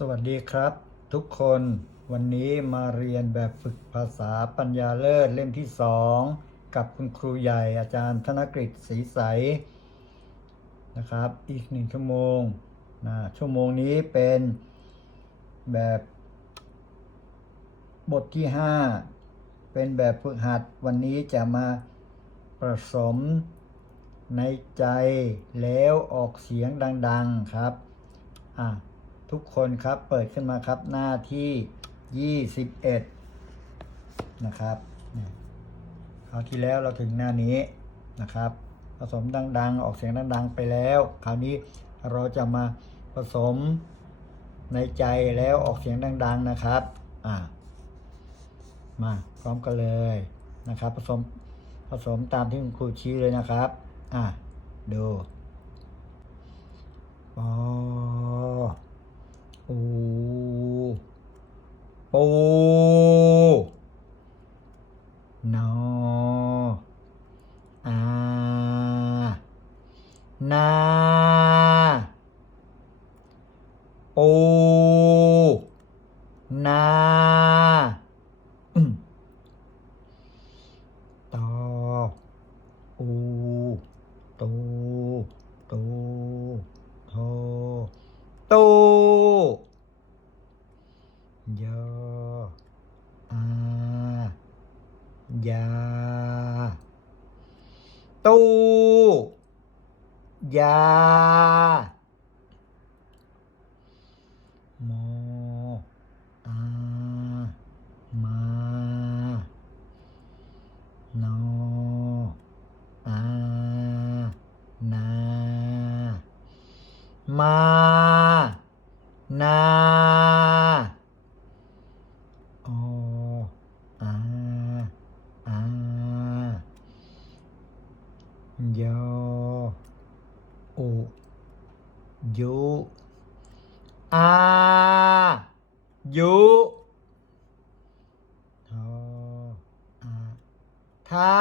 สวัสดีครับ ทุกคนวันนี้มาเรียนแบบฝึกภาษาปัญญาเลิศเล่มที่สองกับคุณครูใหญ่อาจารย์ธนกฤษศรีใสนะครับ อีกหนึ่งชั่วโมงนะชั่วโมงนี้เป็นแบบบทที่ 5 เป็นแบบฝึกหัดวันนี้จะมาผสมในใจแล้วออกเสียงดัง ๆครับ อะ ทุกคนครับเปิดขึ้นมาครับหน้าที่ 21 นะครับคราวที่แล้วเราถึงหน้านี้นะครับ ผสมดัง ๆ ออกเสียงดัง ๆ ไปแล้ว คราวนี้เราจะมาผสมในใจแล้วออกเสียงดัง ๆนะครับอ่ามาพร้อมกันเลยนะครับ ผสมผสมตามที่คุณครูชี้เลยนะครับ อ่าดูปอ ปู ปูนออานาปูนาอืมตออูตูตูโท ตู้ยออายา ตู้ ยามอามานอานา มา ออา อา ยอ อุ ยุ อา ยุ ทอ อาทะ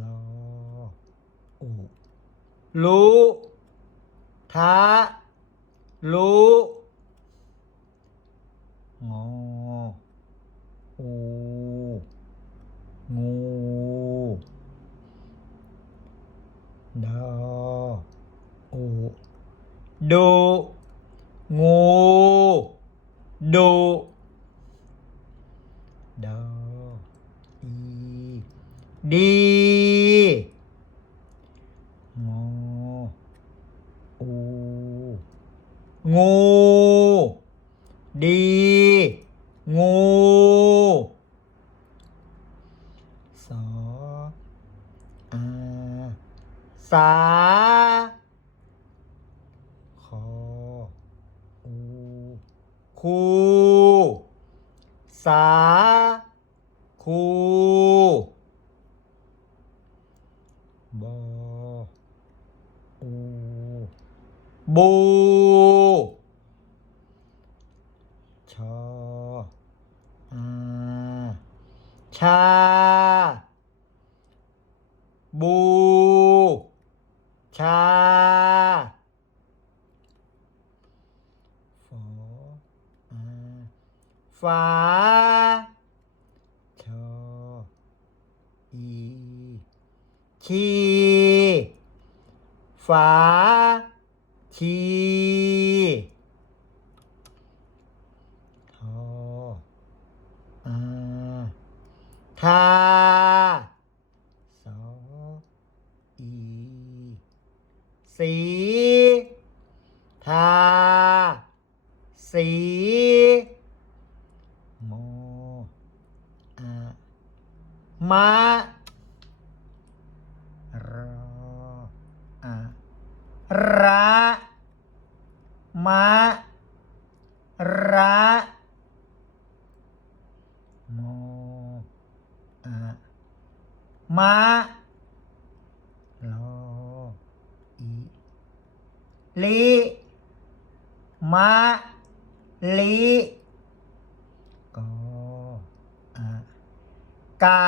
ลอ อุ รู้ ท้า รู้งออูงูดออูดูงูดูดออีดีงอ อู งู ดี งูสออาสาคออูคูสาคูบออูบู ชออาชา บู ชา ฝออาฝา ชอ อีชีฝาชีทออาทาสออีสีทาสีโมอามา รออะ ระมะระโมอะมะโลออีลิมะลิกอะกะ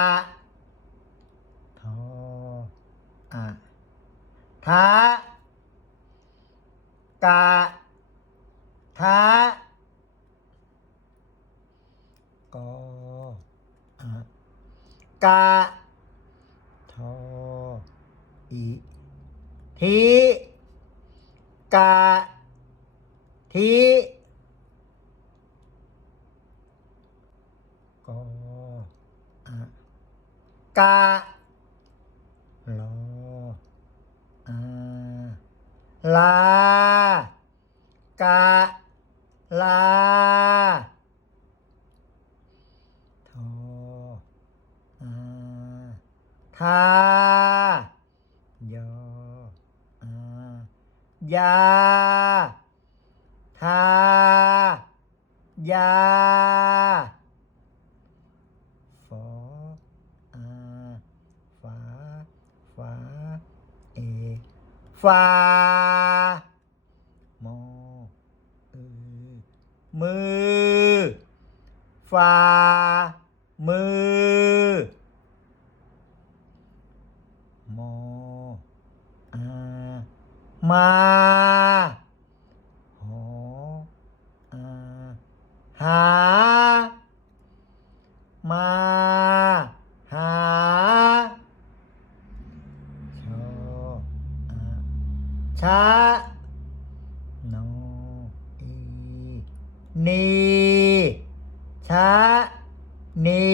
ทออะทะ กะท้ากออะกะทออีทีกะทีกออะกะลออาลา กะลาทออาทายออายาทายาฟออาฝาฝาเอฟามออือมือฝ่ามือ มออามาหออาหา มาหาชออาช้านอีนีช้านี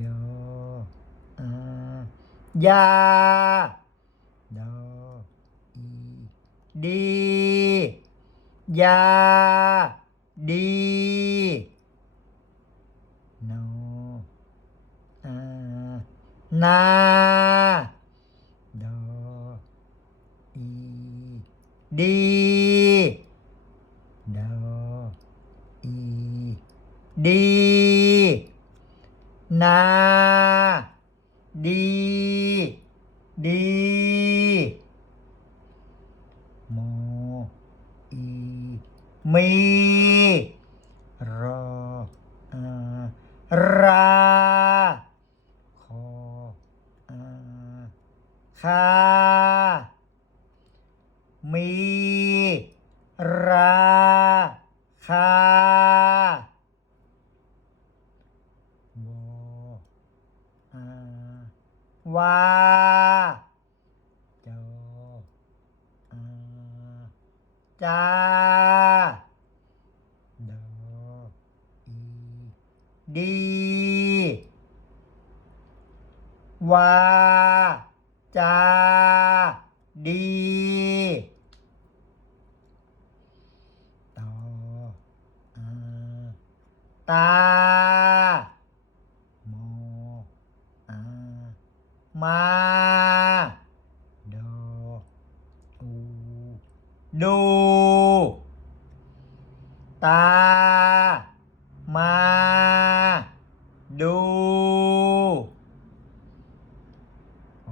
ยออายาดออีดี ยา ดี โนอานาโดอีดีโดอีดีนาดี ดี มออี มี รออาราคออาคา มี ราคา วออาวาจออา จาดออีดีวาจาดีต่ออาตามออามาดออู ดู ตา มา ดูอ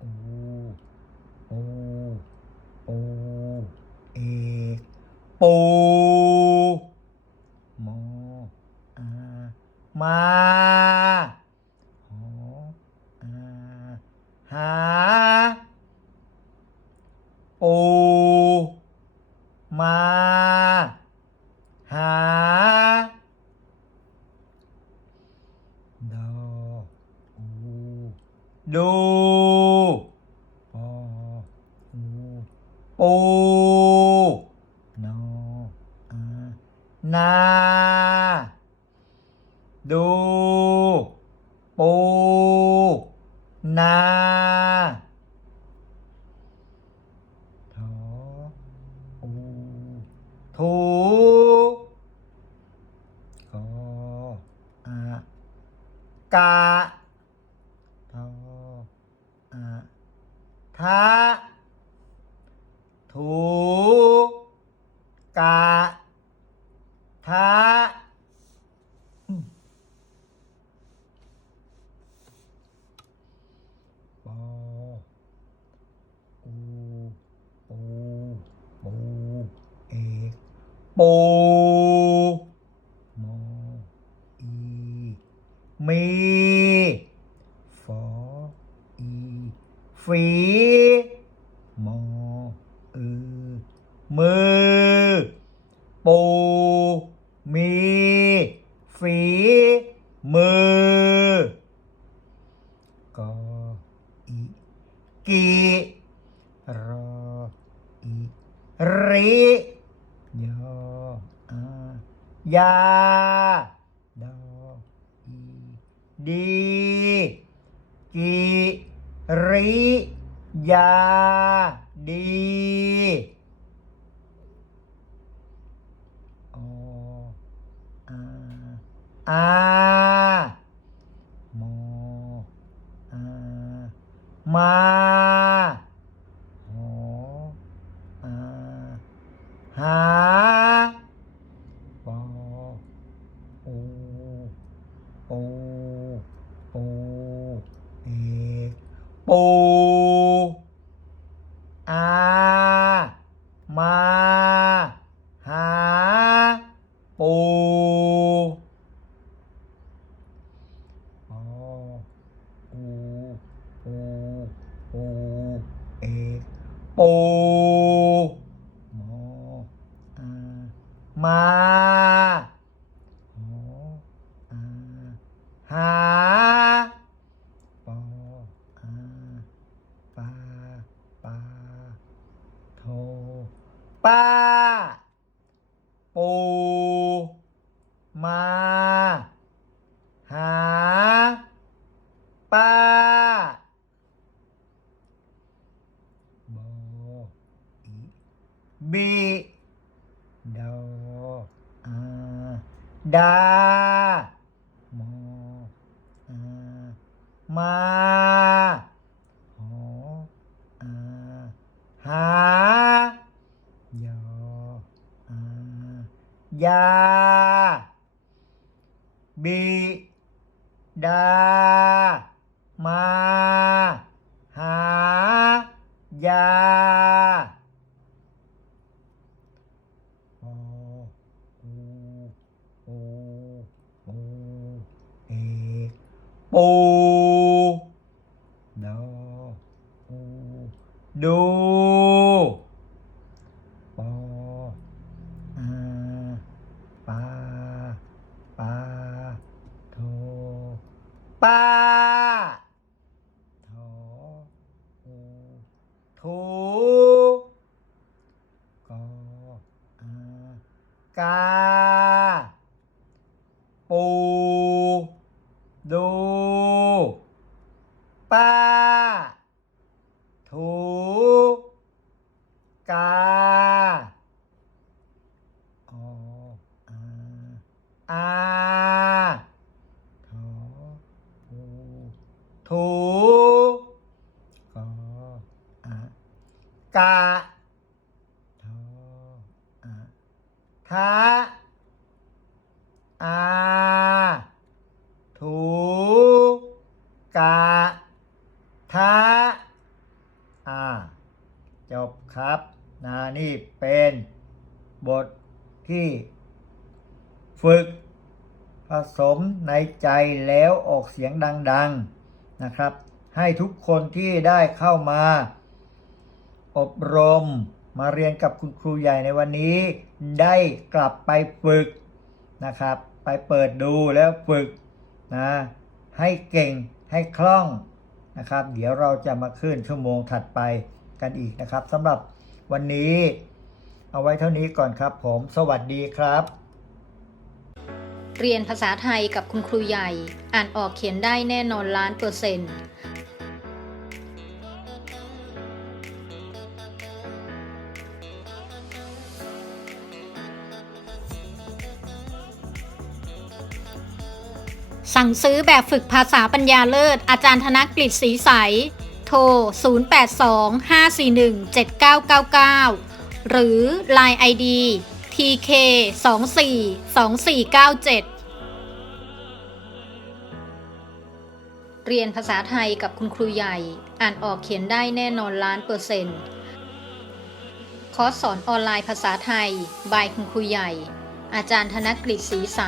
อูอูอูเอกปูมออามาหออาหาปูมา หา ดออูดูปออูปูนออานา ดู ปู นา ทออูทูกออากาทออาทาถูกะทาอืมปออูปูปูเอก ปูมออีมีฟออีฝีมออือมือ ปูมีฝีมือกออีกีรออีริ ยออายาดออีดีกีริยาดีออาอามออามาหออาหาปออูปูปูเอกปูอามาหา ปูออูปูปูเอก ปูมออามาหออาหาปออาปาปาโทป้า ปูมา หา ป้าบออีบีดออา ดามอามาหออาหายออายาบิดา มา หายาออูปูปูเอก ปูดออูดูปออาปาปาโทป้าโทอูทูกออากา ปู ดู ป้า ถู กาออา อาทออูถูกออากาทออาทาอาถูกาทาอ่าจบครับนะนี่เป็นบทที่ ฝึกผสมในใจแล้วออกเสียงดังๆนะครับ ให้ทุกคนที่ได้เข้ามา อบรมมาเรียนกับคุณครูใหญ่ในวันนี้ ได้กลับไปฝึกนะครับ ไปเปิดดูแล้วฝึกนะให้เก่งให้คล่องนะครับ เดี๋ยวเราจะมาขึ้นชั่วโมงถัดไปกันอีกนะครับสำหรับวันนี้ เอาไว้เท่านี้ก่อนครับผม สวัสดีครับ เรียนภาษาไทยกับคุณครูใหญ่ อ่านออกเขียนได้แน่นอนล้านเปอร์เซ็นต์สั่งซื้อแบบฝึกภาษาปัญญาเลิศ อาจารย์ธนกฤษศรีใส โทร 0825417999 หรือ Line ID TK 24 2497 เรียนภาษาไทยกับคุณครูใหญ่ อ่านออกเขียนได้แน่นอนล้านเปอร์เซ็นต์ คอร์สสอนออนไลน์ภาษาไทย บายคุณครูใหญ่ อาจารย์ธนกฤษศรีใส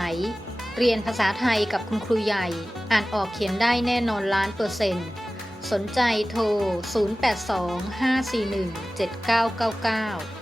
เรียนภาษาไทยกับคุณครูใหญ่ อ่านออกเขียนได้แน่นอนล้านเปอร์เซ็นต์ สนใจโทร 0825417999